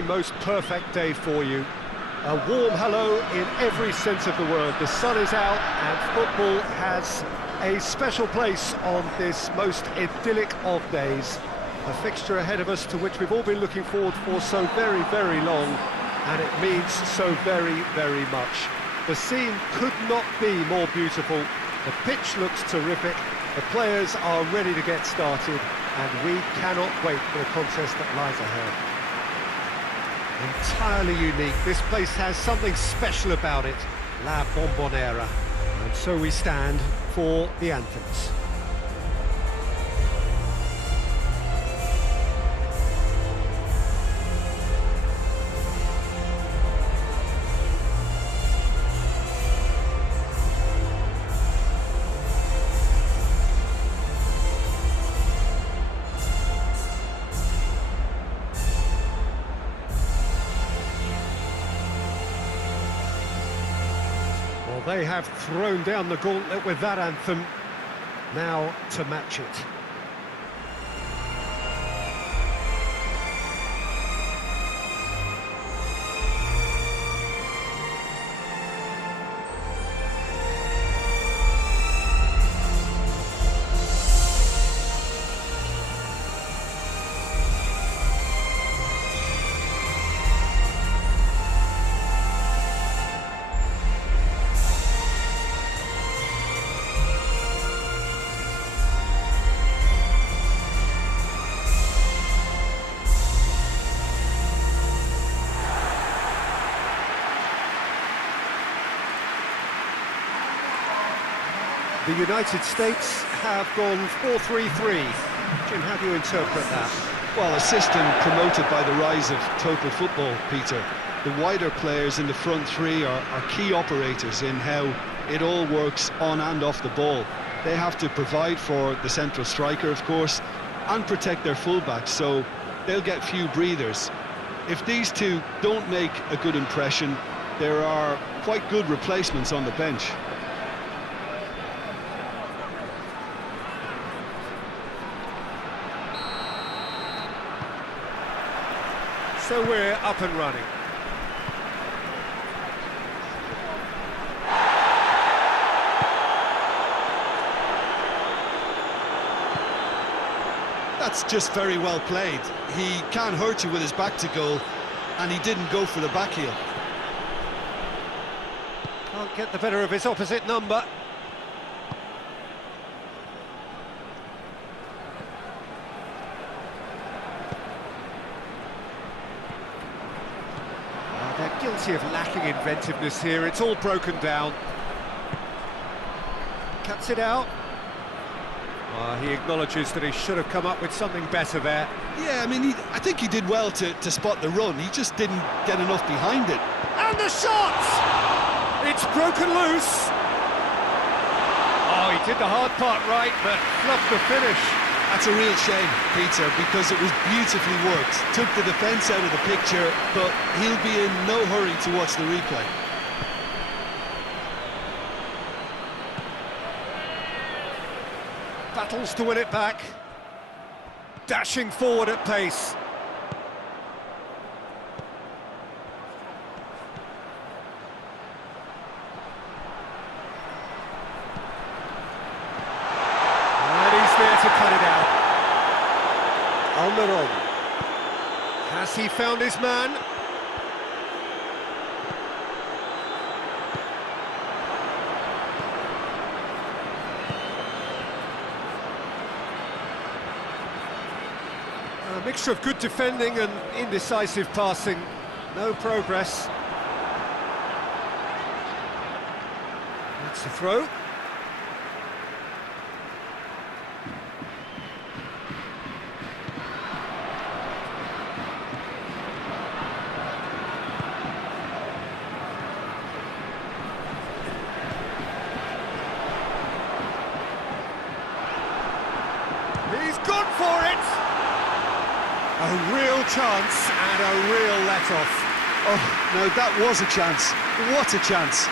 the most perfect day for you. A warm hello in every sense of the word. The sun is out and football has a special place on this most idyllic of days. A fixture ahead of us to which we've all been looking forward for so very, very long, and it means so very, very much. The scene could not be more beautiful. The pitch looks terrific. The players are ready to get started, and we cannot wait for the contest that lies ahead. Entirely unique. This place has something special about it. La Bombonera. And so we stand for the anthems. They have thrown down the gauntlet with that anthem. Now to match it. The United States have gone 4-3-3. Jim, how do you interpret that? Well, a system promoted by the rise of total football, Peter. The wider players in the front three are key operators in how it all works on and off the ball. They have to provide for the central striker, of course, and protect their fullbacks, so they'll get few breathers. If these two don't make a good impression, there are quite good replacements on the bench. So we're up and running. That's just very well played. He can't hurt you with his back to goal, and he didn't go for the back heel. Can't get the better of his opposite number. They're guilty of lacking inventiveness here. It's all broken down. Cuts it out. He acknowledges that he should have come up with something better there. Yeah, I mean, I think he did well to spot the run. He just didn't get enough behind it. And the shot! It's broken loose. Oh, he did the hard part right, but fluffed the finish. That's a real shame, Peter, because it was beautifully worked. Took the defence out of the picture, but he'll be in no hurry to watch the replay. Battles to win it back. Dashing forward at pace. To cut it out. Almiron. Has he found his man? A mixture of good defending and indecisive passing. No progress. That's the throw. He's gone for it! A real chance and a real let-off. Oh, no, that was a chance. What a chance.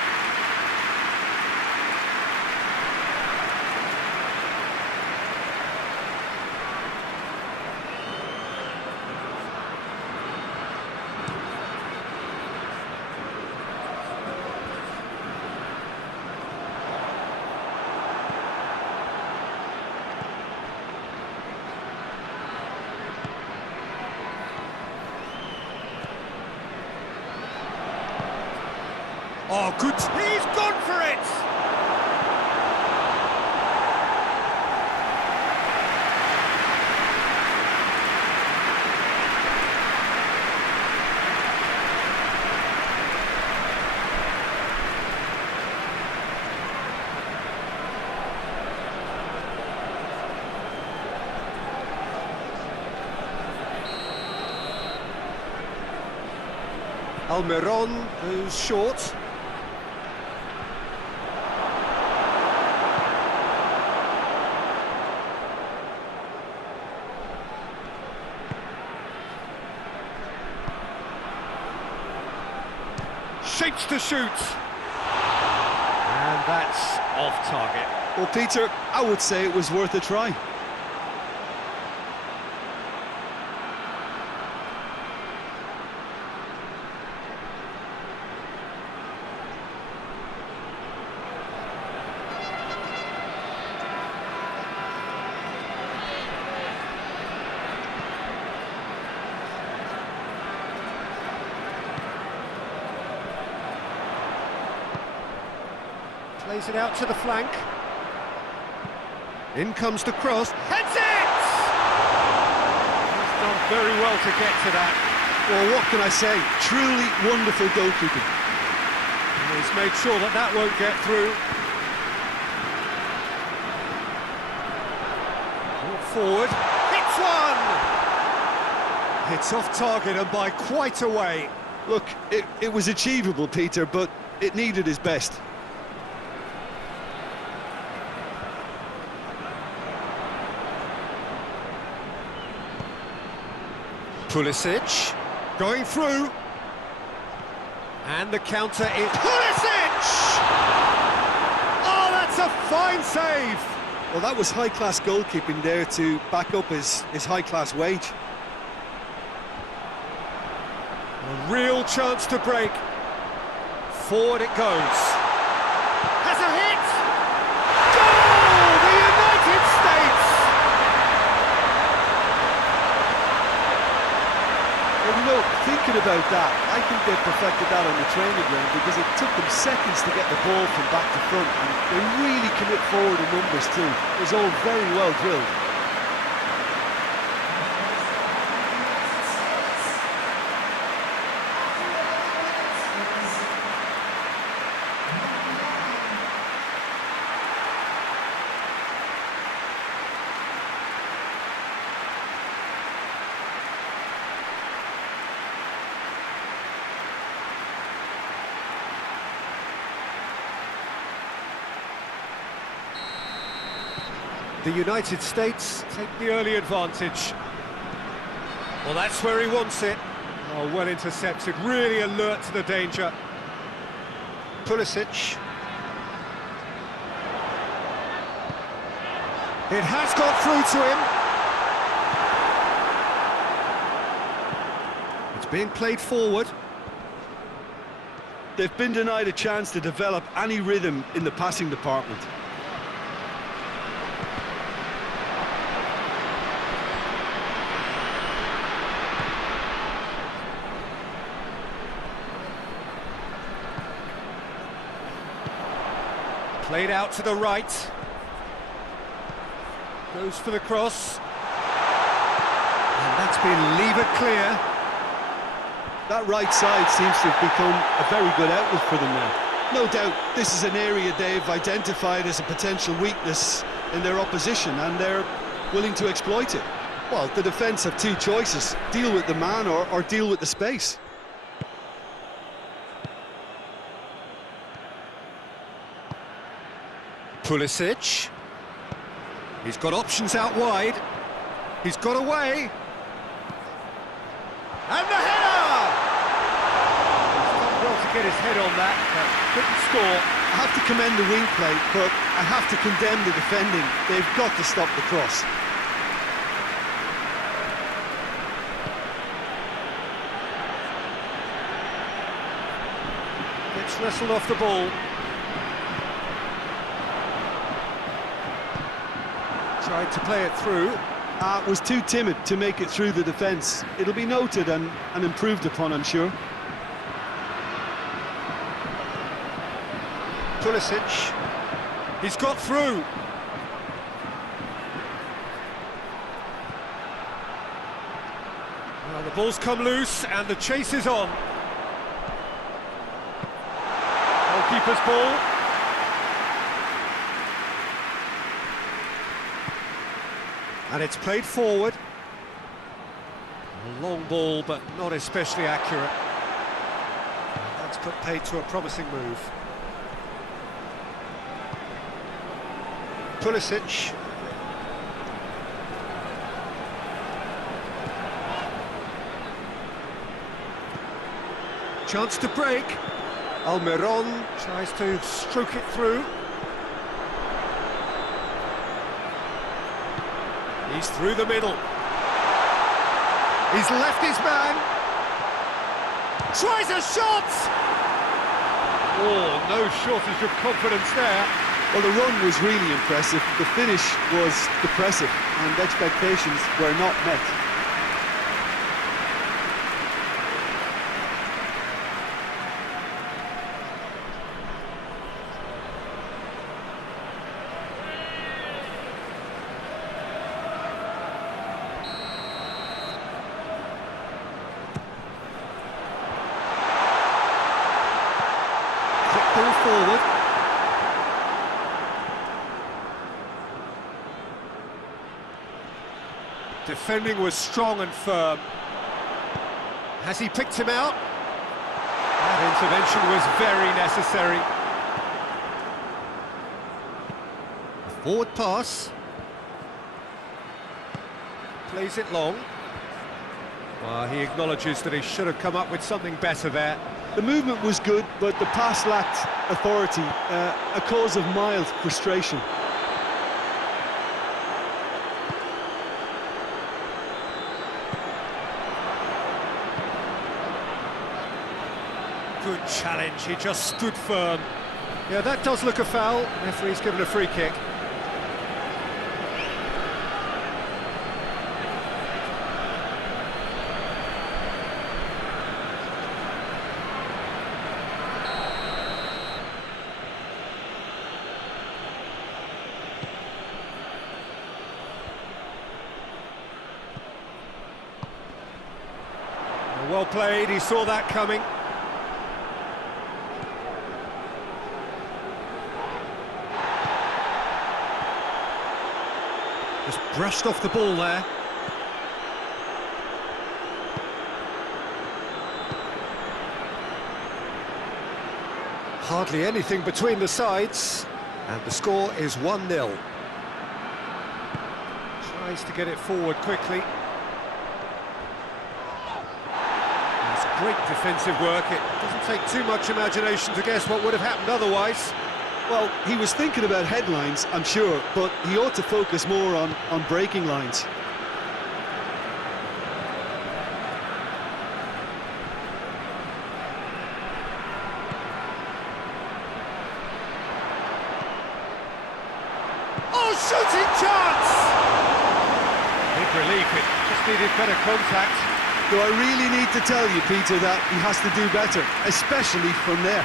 Oh, good. He's gone for it! Almiron, who's short. Shapes to shoot. And that's off target. Well, Peter, I would say it was worth a try. Plays it out to the flank. In comes the cross. Heads it! He's done very well to get to that. Well, what can I say? Truly wonderful goalkeeping. And he's made sure that that won't get through. Forward. Hits one! It's off target and by quite a way. Look, it was achievable, Peter, but it needed his best. Pulisic, going through, and the counter is Pulisic! Oh, that's a fine save! Well, that was high-class goalkeeping there to back up his high-class wage. A real chance to break. Forward it goes. Has a hit! Goal! The United States! Well, you know, thinking about that, I think they perfected that on the training ground because it took them seconds to get the ball from back to front, and they really commit forward in numbers too. It was all very well drilled. The United States take the early advantage. Well, that's where he wants it. Oh, well intercepted, really alert to the danger. Pulisic. It has got through to him. It's being played forward. They've been denied a chance to develop any rhythm in the passing department. Played out to the right. Goes for the cross. And that's been levered clear. That right side seems to have become a very good outlet for them now. No doubt this is an area they've identified as a potential weakness in their opposition, and they're willing to exploit it. Well, the defence have two choices: deal with the man or deal with the space. Pulisic. He's got options out wide. He's got away. And the header! He's done well to get his head on that, but couldn't score. I have to commend the wing play, but I have to condemn the defending. They've got to stop the cross. Gets wrestled off the ball. Tried to play it through. Was too timid to make it through the defence. It'll be noted and improved upon, I'm sure. Pulisic. He's got through. Well, the ball's come loose and the chase is on. Goalkeeper's ball. And it's played forward. A long ball, but not especially accurate. That's put paid to a promising move. Pulisic. Chance to break. Almiron tries to stroke it through. He's through the middle. He's left his man. Tries a shot! Oh, no shortage of confidence there. Well, the run was really impressive. The finish was depressive, and expectations were not met. Ball forward. Defending was strong and firm. Has he picked him out? That intervention was very necessary. A forward pass. Plays it long. Well, he acknowledges that he should have come up with something better there. The movement was good, but the pass lacked authority, a cause of mild frustration. Good challenge, he just stood firm. Yeah, that does look a foul. Referee's given a free kick. Well played, he saw that coming. Just brushed off the ball there. Hardly anything between the sides, and the score is 1-0. Tries to get it forward quickly. Great defensive work. It doesn't take too much imagination to guess what would have happened otherwise. Well, he was thinking about headlines, I'm sure, but he ought to focus more on breaking lines. Oh, shooting chance! Big relief, it just needed better contact. Do I really need to tell you, Peter, that he has to do better, especially from there?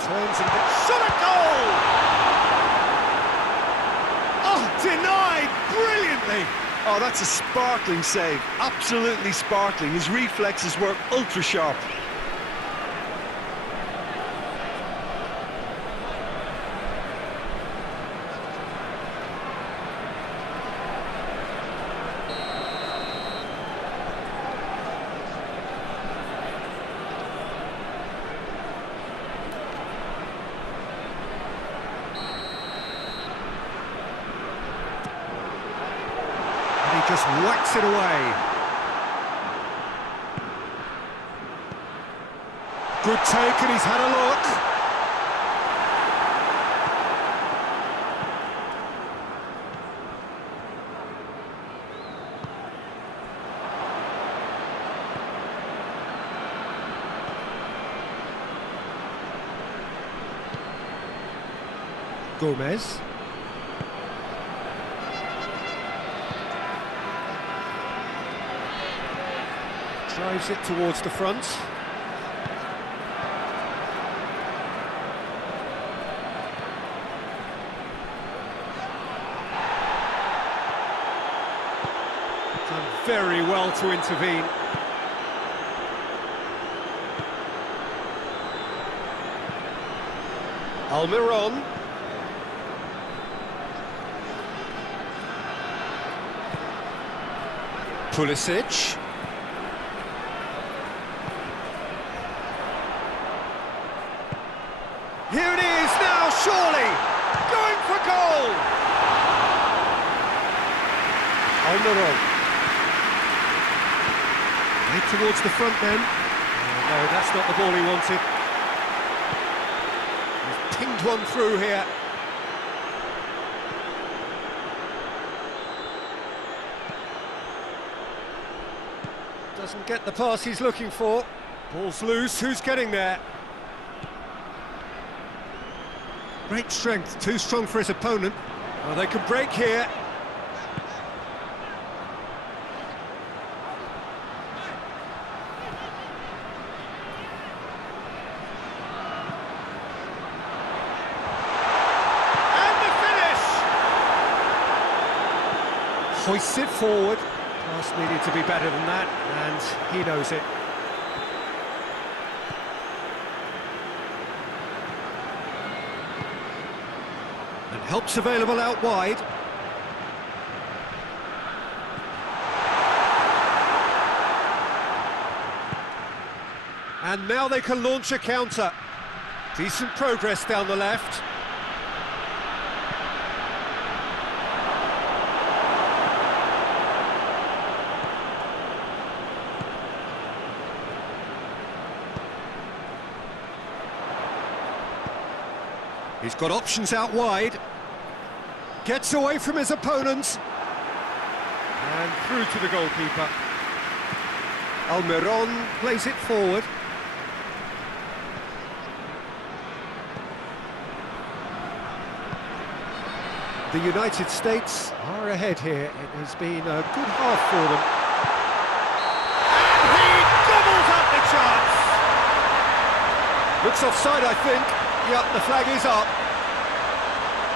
Turns and gets shot at goal! Oh, denied brilliantly! Oh, that's a sparkling save, absolutely sparkling. His reflexes were ultra sharp. Just whacks it away. Good take, and he's had a look. Gomez. Drives it towards the front. Done very well to intervene. Almiron. Pulisic. Here it is now, surely! Going for goal! Almiron. Right towards the front then. Oh, no, that's not the ball he wanted. He's pinged one through here. Doesn't get the pass he's looking for. Ball's loose, who's getting there? Great strength, too strong for his opponent. Well, they can break here. And the finish! Hoists it forward. Pass needed to be better than that, and he knows it. And help's available out wide. And now they can launch a counter. Decent progress down the left. He's got options out wide. Gets away from his opponents. And through to the goalkeeper. Almiron plays it forward. The United States are ahead here. It has been a good half for them. And he doubles up the chance! Looks offside, I think. Yep, the flag is up.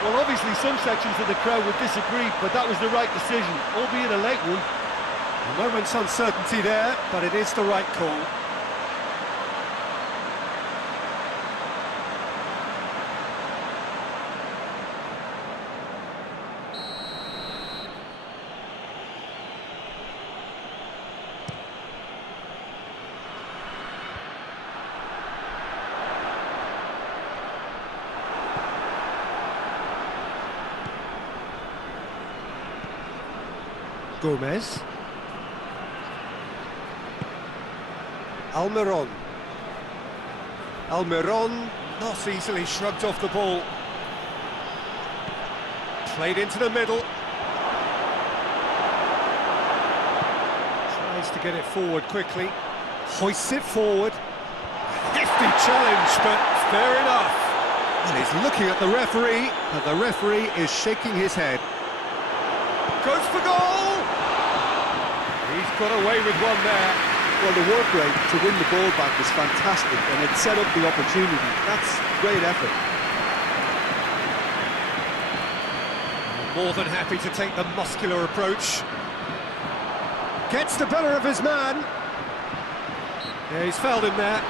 Well, obviously some sections of the crowd would disagree, but that was the right decision, albeit a late one. A moment's uncertainty there, but it is the right call. Gomez. Almiron. Almiron not easily shrugged off the ball. Played into the middle. Tries to get it forward quickly. Hoists it forward. Hefty challenge, but fair enough. And he's looking at the referee, and the referee is shaking his head. Goes for goal! He's got away with one there. Well, the work rate to win the ball back was fantastic, and it set up the opportunity. That's great effort. More than happy to take the muscular approach. Gets the better of his man. Yeah, he's fouled him there.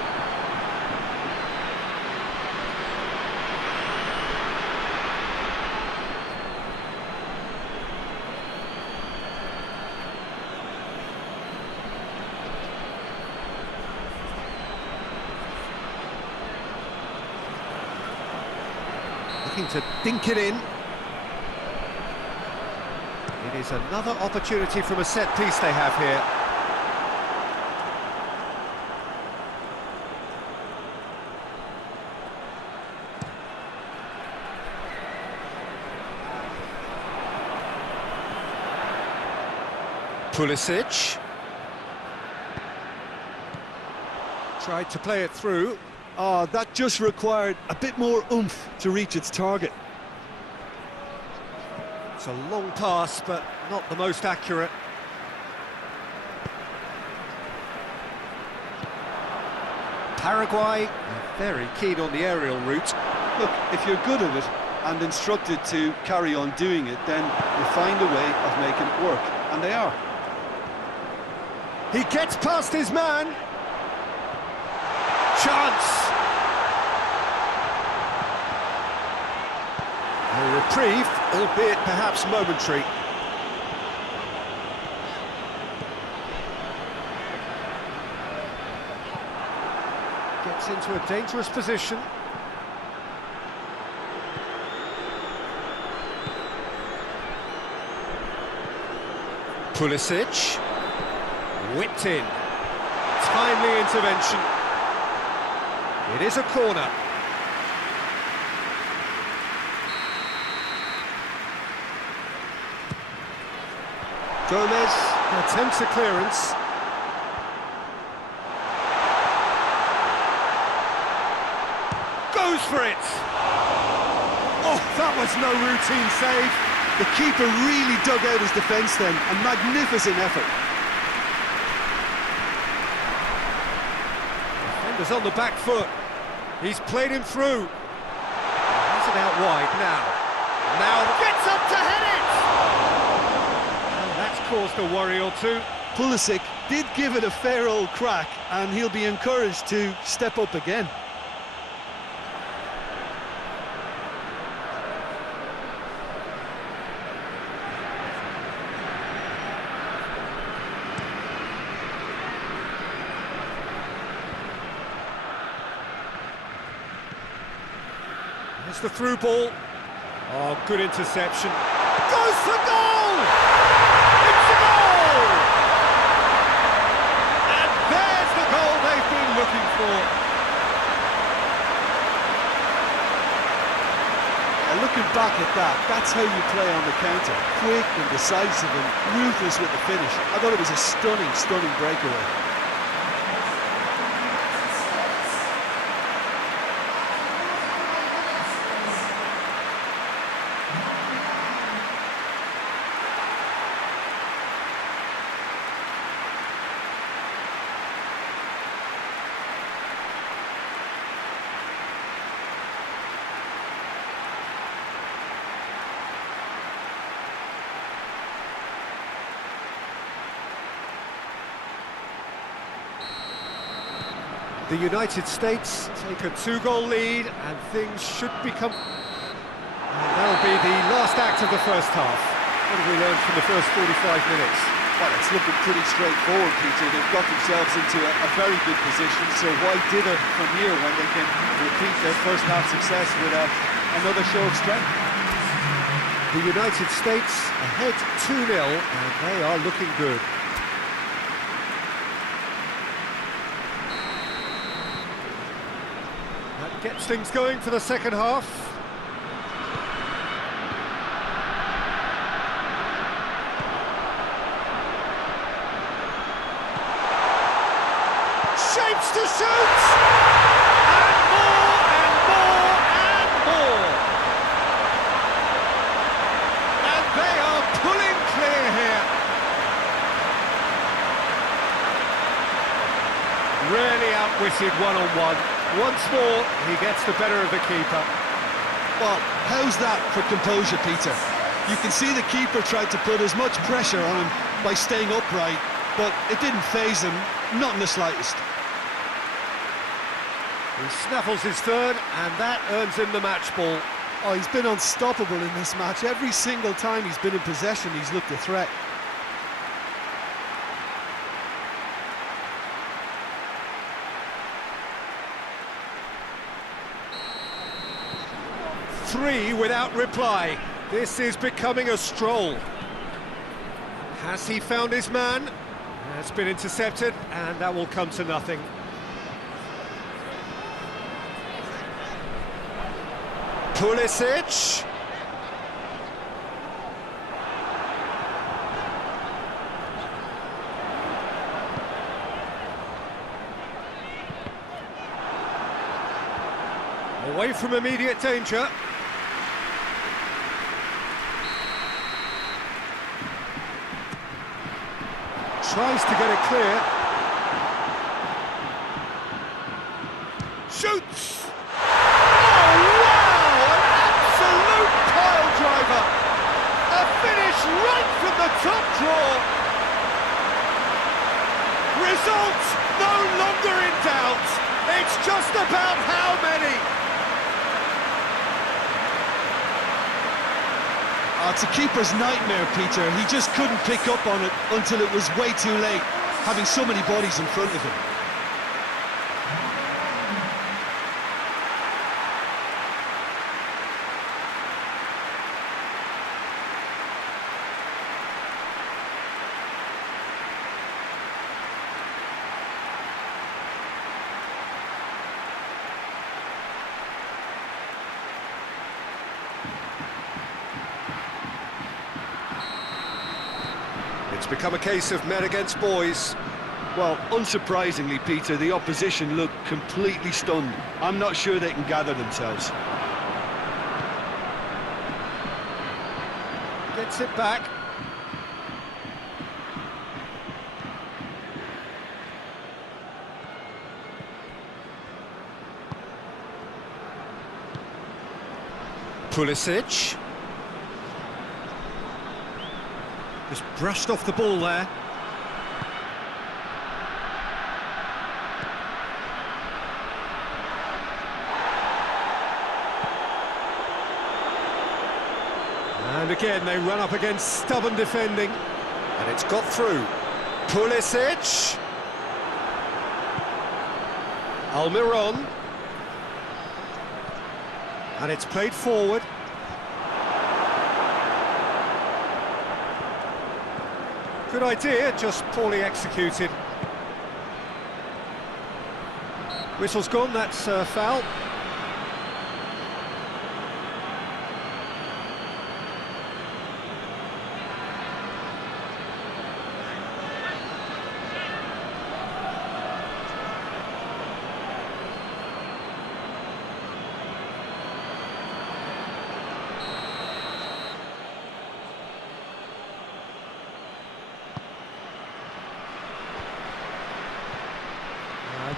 Looking to dink it in. It is another opportunity from a set piece they have here. Pulisic. Tried to play it through. That just required a bit more oomph to reach its target. It's a long pass, but not the most accurate. Paraguay are very keen on the aerial route. Look, if you're good at it and instructed to carry on doing it, then you find a way of making it work, and they are. He gets past his man. Chance. A reprieve, albeit perhaps momentary. Gets into a dangerous position. Pulisic. Whipped in. Timely intervention. It is a corner. Gomez attempts a clearance. Goes for it! Oh, that was no routine save. The keeper really dug out his defence then, a magnificent effort. Defender's on the back foot. He's played him through. Has it out wide now. Now gets up to head it! And that's caused a worry or two. Pulisic did give it a fair old crack, and he'll be encouraged to step up again. It's the through ball. Oh, good interception. Goes for goal! It's a goal! And there's the goal they've been looking for. And looking back at that, that's how you play on the counter. Quick and decisive and ruthless with the finish. I thought it was a stunning, stunning breakaway. The United States take a 2-goal lead and things should become... And that'll be the last act of the first half. What have we learned from the first 45 minutes? Well, it's looking pretty straightforward, Peter. They've got themselves into a very good position, so why dither from here when they can repeat their first half success with another show of strength? The United States ahead 2-0 and they are looking good. That gets things going for the second half. Shapes to shoot! And more, and more, and more! And they are pulling clear here. Really outwitted one-on-one. Once more, he gets the better of the keeper. Well, how's that for composure, Peter? You can see the keeper tried to put as much pressure on him by staying upright, but it didn't faze him, not in the slightest. He snaffles his third, and that earns him the match ball. Oh, he's been unstoppable in this match. Every single time he's been in possession, he's looked a threat. Three without reply. This is becoming a stroll. Has he found his man? Has been intercepted, and that will come to nothing. Pulisic. Away from immediate danger. Tries to get it clear. Shoots! Oh, wow! An absolute pile driver! A finish right from the top draw! Result no longer in doubt! It's just about how many! Oh, it's a keeper's nightmare, Peter. He just couldn't pick up on it until it was way too late, having so many bodies in front of him. It's become a case of men against boys. Well, unsurprisingly, Peter, the opposition look completely stunned. I'm not sure they can gather themselves. Gets it back. Pulisic. Just brushed off the ball there. And again, they run up against stubborn defending. And it's got through. Pulisic. Almiron. And it's played forward. Good idea, just poorly executed. Whistle's gone, that's a foul.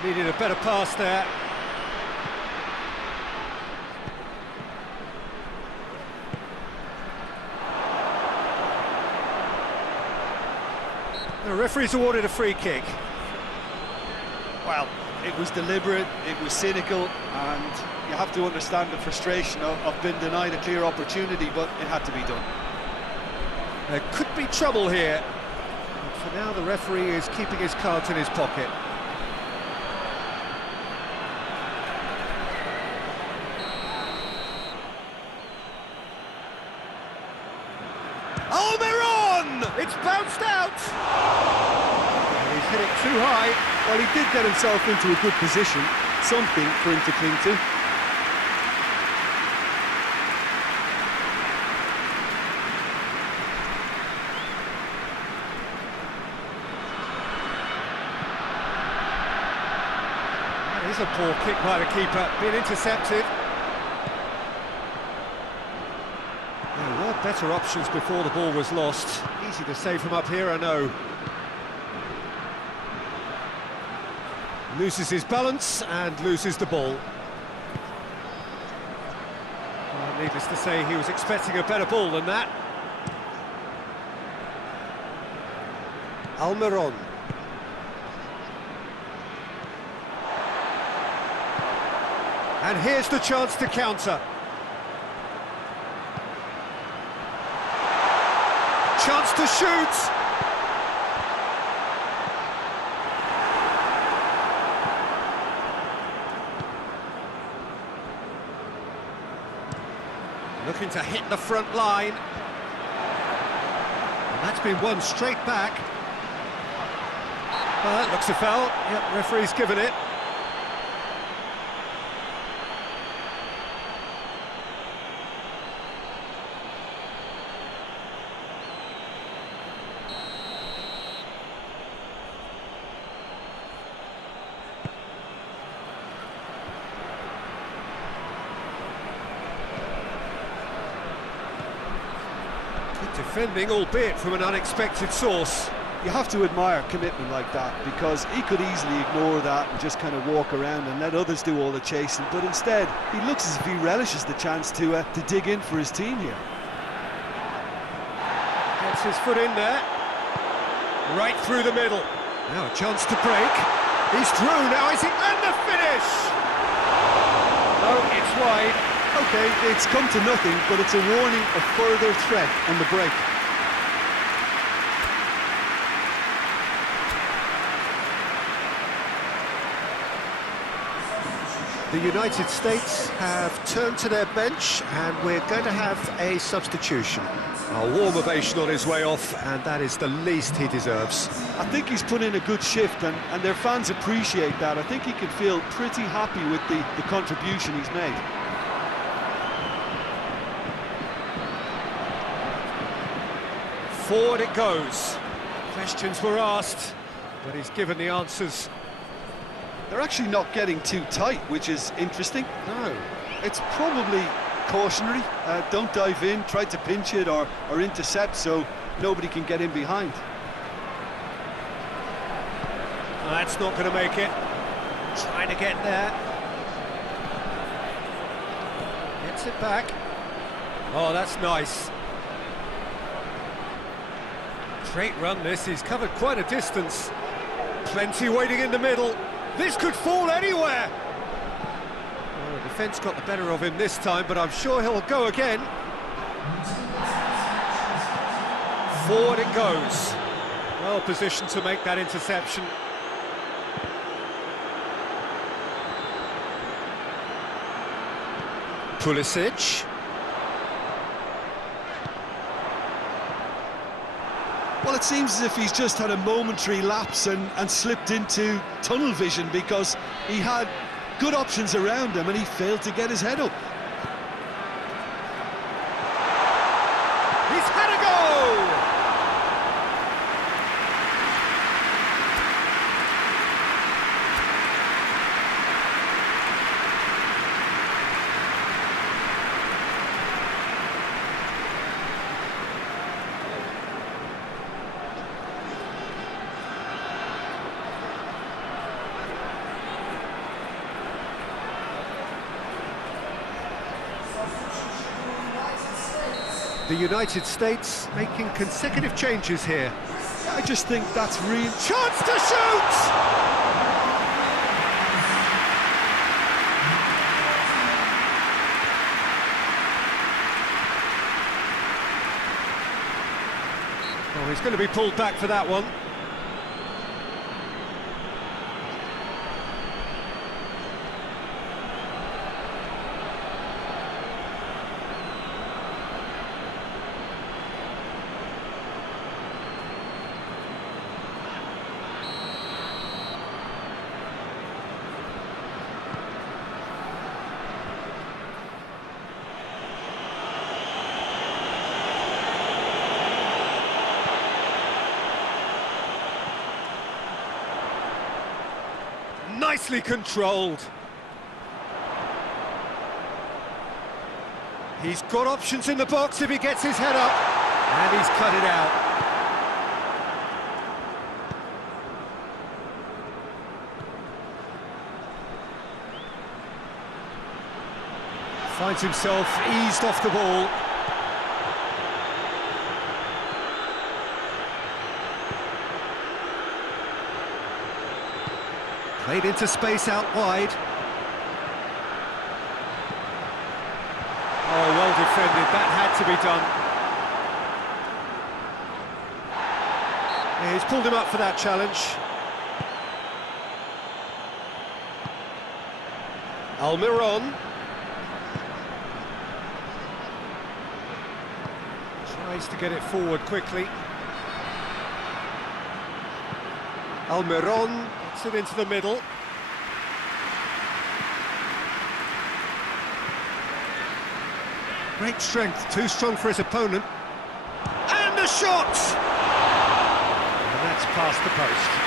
Needed a better pass there. The referee's awarded a free kick. Well, it was deliberate, it was cynical, and you have to understand the frustration of being denied a clear opportunity, but it had to be done. There could be trouble here. But for now, the referee is keeping his cards in his pocket. Almiron! It's bounced out! And he's hit it too high. Well, he did get himself into a good position, something for him to cling to. That is a poor kick by the keeper, being intercepted. There were better options before the ball was lost. Easy to save from up here, I know. Loses his balance and loses the ball. Well, needless to say, he was expecting a better ball than that. Almiron. And here's the chance to counter. Chance to shoot! Looking to hit the front line. And that's been won straight back. Well, that looks a foul. Yep, referee's given it. Defending, albeit from an unexpected source. You have to admire commitment like that, because he could easily ignore that and just kind of walk around and let others do all the chasing, but instead he looks as if he relishes the chance to dig in for his team here. Gets his foot in there, right through the middle. Now a chance to break. He's through now, is he? And the finish! Oh, it's wide. Okay, it's come to nothing, but it's a warning of further threat on the break. The United States have turned to their bench, and we're going to have a substitution. A warm ovation on his way off, and that is the least he deserves. I think he's put in a good shift, and their fans appreciate that. I think he can feel pretty happy with the contribution he's made. Forward it goes. Questions were asked, but he's given the answers. They're actually not getting too tight, which is interesting. No. It's probably cautionary. Don't dive in, try to pinch it or intercept so nobody can get in behind. That's not going to make it. Trying to get there. Gets it back. Oh, that's nice. Great run this, he's covered quite a distance. Plenty waiting in the middle. This could fall anywhere. Well, the defence got the better of him this time, but I'm sure he'll go again. Forward it goes. Well positioned to make that interception. Pulisic. Well, it seems as if he's just had a momentary lapse and slipped into tunnel vision, because he had good options around him and he failed to get his head up. He's had a go! The United States making consecutive changes here. I just think that's real. Chance to shoot! Oh, he's going to be pulled back for that one. Nicely controlled. He's got options in the box if he gets his head up, and he's cut it out. Finds himself eased off the ball. Played into space out wide. Oh, well defended. That had to be done. Yeah, he's pulled him up for that challenge. Almiron. Tries to get it forward quickly. Almiron gets it into the middle. Great strength, too strong for his opponent. And the shot! And that's past the post.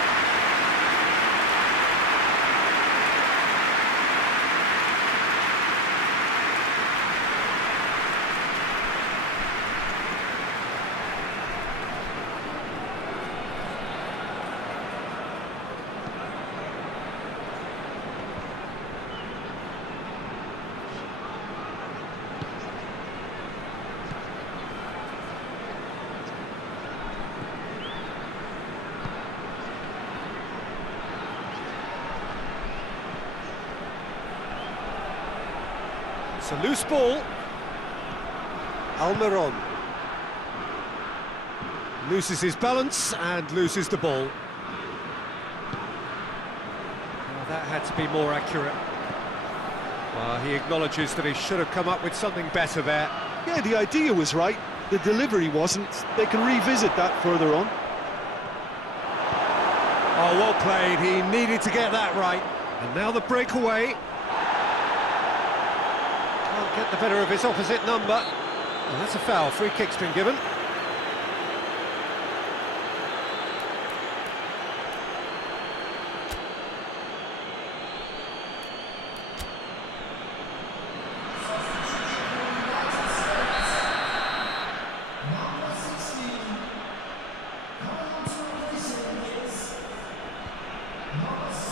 It's a loose ball. Almiron loses his balance and loses the ball. Now that had to be more accurate. Well, he acknowledges that he should have come up with something better there. Yeah, the idea was right, the delivery wasn't. They can revisit that further on. Oh, well played, he needed to get that right. And now the breakaway. Can't get the better of his opposite number. Oh, that's a foul, free kick's been given.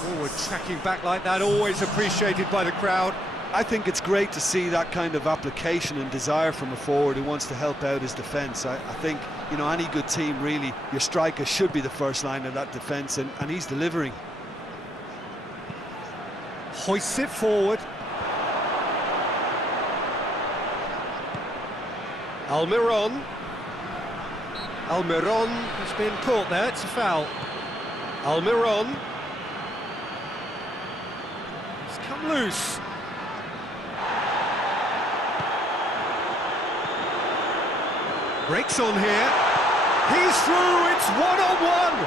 Forward tracking back like that, always appreciated by the crowd. I think it's great to see that kind of application and desire from a forward who wants to help out his defence. I think, you know, any good team, really, your striker should be the first line of that defence, and he's delivering. Hoists it forward. Almiron. Almiron has been caught there, it's a foul. Almiron. He's come loose. Breaks on here. He's through, it's one-on-one.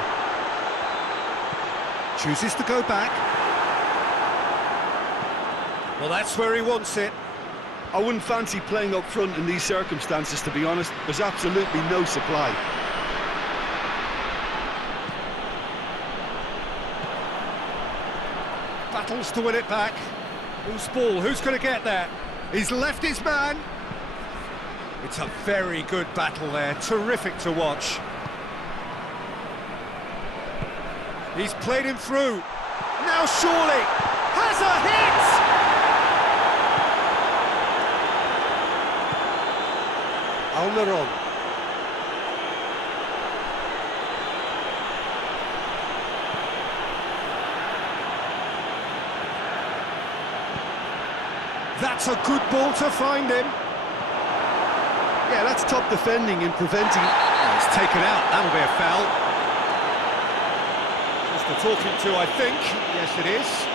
Chooses to go back. Well, that's where he wants it. I wouldn't fancy playing up front in these circumstances, to be honest. There's absolutely no supply. Battles to win it back. Loose ball, who's going to get that? He's left his man. It's a very good battle there, terrific to watch. He's played him through. Now surely has a hit! Almiron. That's a good ball to find him. Yeah, that's top defending and preventing... Oh, he's taken out, that'll be a foul. Just a talking to, I think. Yes, it is.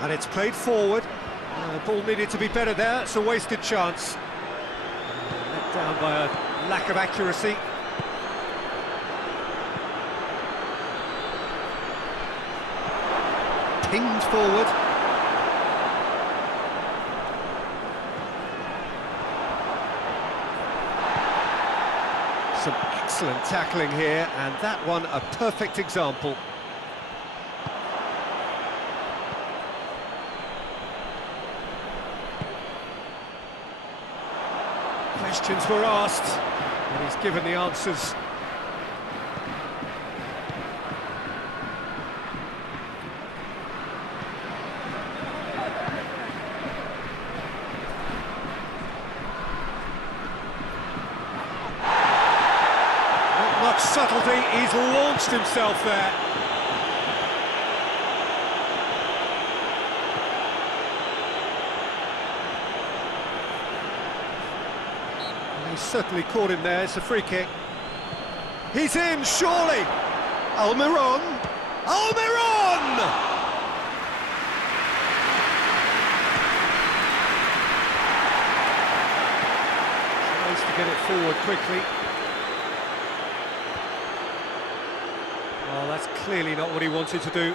And it's played forward. The ball needed to be better there. It's a wasted chance. Let down by a lack of accuracy. Pinged forward. Some excellent tackling here, and that one a perfect example. Questions were asked, and he's given the answers. Not much subtlety, he's launched himself there. He's certainly caught him there, it's a free kick. He's in, surely! Almiron! Almiron! Tries to get it forward quickly. Oh, that's clearly not what he wanted to do.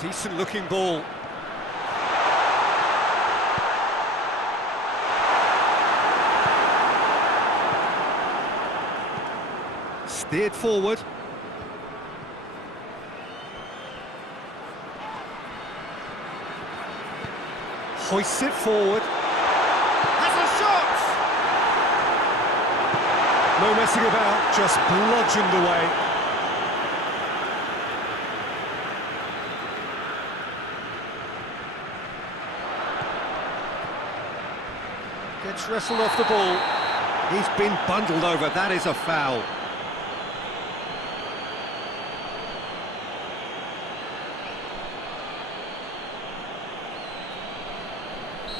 Decent looking ball. Steered forward. Hoists it forward. Has a shot! No messing about, just bludgeoned away. Gets wrestled off the ball. He's been bundled over, that is a foul.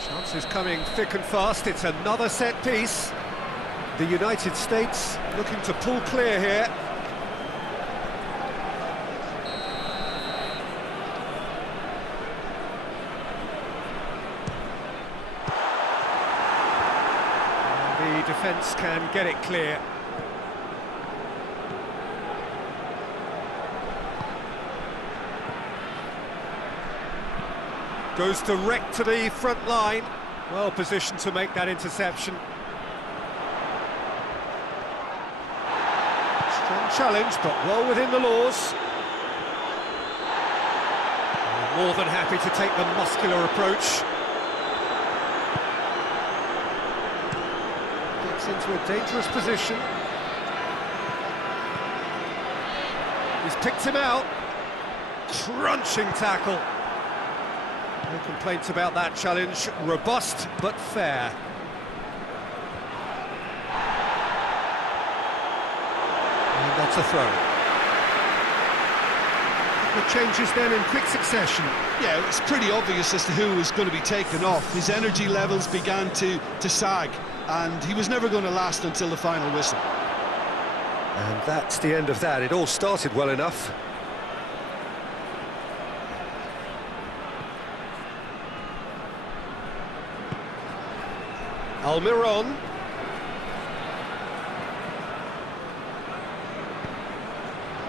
Chances coming thick and fast, it's another set piece. The United States looking to pull clear here. And the defence can get it clear. Goes direct to the front line. Well positioned to make that interception. Strong challenge, but well within the laws. More than happy to take the muscular approach. Gets into a dangerous position. He's picked him out. Crunching tackle. No complaints about that challenge. Robust, but fair. And that's a throw. The changes then in quick succession. Yeah, it was pretty obvious as to who was going to be taken off. His energy levels began to sag, and he was never going to last until the final whistle. And that's the end of that. It all started well enough. Almiron.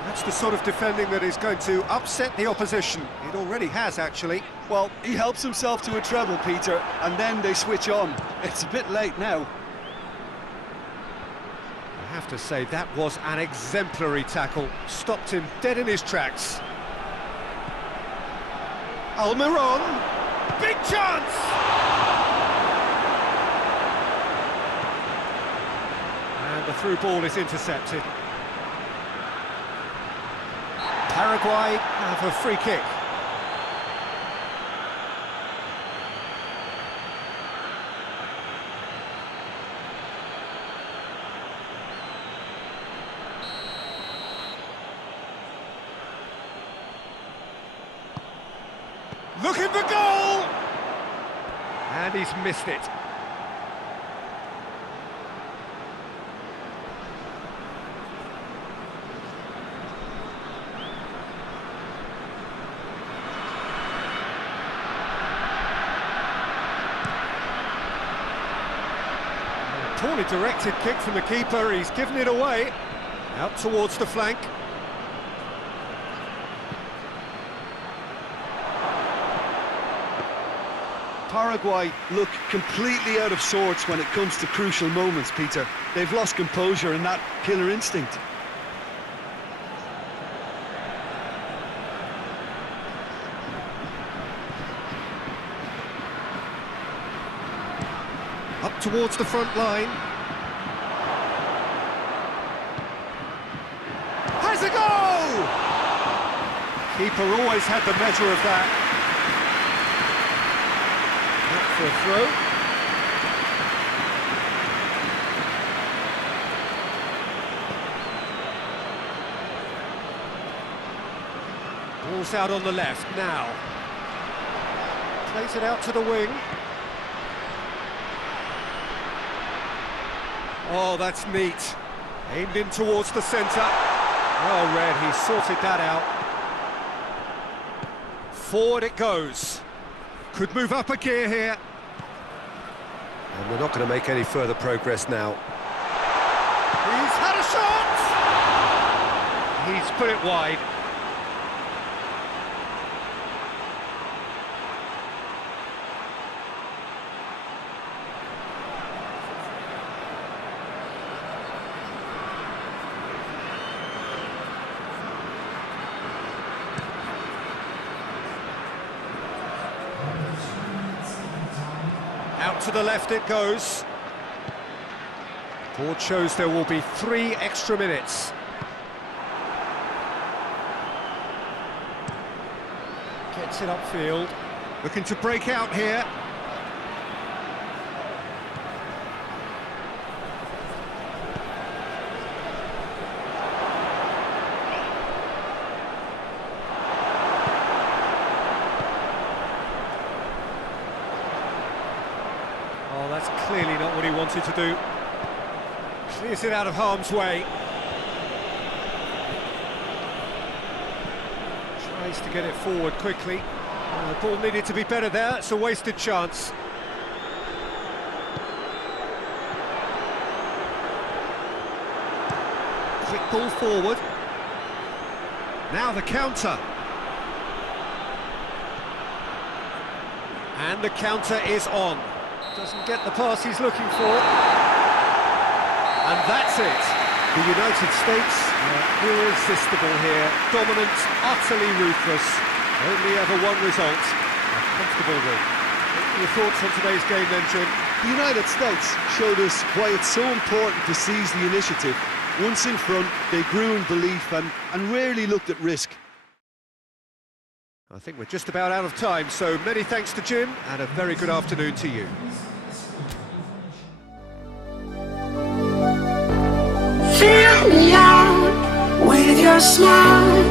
That's the sort of defending that is going to upset the opposition. It already has, actually. Well, he helps himself to a treble, Peter, and then they switch on. It's a bit late now. I have to say, that was an exemplary tackle. Stopped him dead in his tracks. Almiron. Big chance! And the through ball is intercepted. Paraguay have a free kick. Looking for goal! And he's missed it. Poorly directed kick from the keeper, he's given it away. Out towards the flank. Paraguay look completely out of sorts when it comes to crucial moments, Peter. They've lost composure and that killer instinct. Up towards the front line. Has a goal! Keeper always had the measure of that. Up for a throw. Ball's out on the left now. Plays it out to the wing. Oh, that's neat. Aimed in towards the centre. Well read, he sorted that out. Forward it goes. Could move up a gear here. And we're not going to make any further progress now. He's had a shot! He's put it wide. Out to the left it goes. Board shows there will be 3 extra minutes. Gets it upfield. Looking to break out here. Oh, that's clearly not what he wanted to do. Clears it out of harm's way. Tries to get it forward quickly. The ball needed to be better there. It's a wasted chance. Quick ball forward. Now the counter. And the counter is on. Doesn't get the pass he's looking for. And that's it. The United States are irresistible here. Dominant, utterly ruthless. Only ever one result. A comfortable win. What are your thoughts on today's game then, Jim? The United States showed us why it's so important to seize the initiative. Once in front, they grew in belief and rarely looked at risk. I think we're just about out of time, so many thanks to Jim, and a very good afternoon to you. Fill me out with your smile.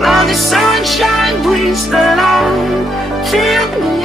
Now the sunshine brings the light. Fill me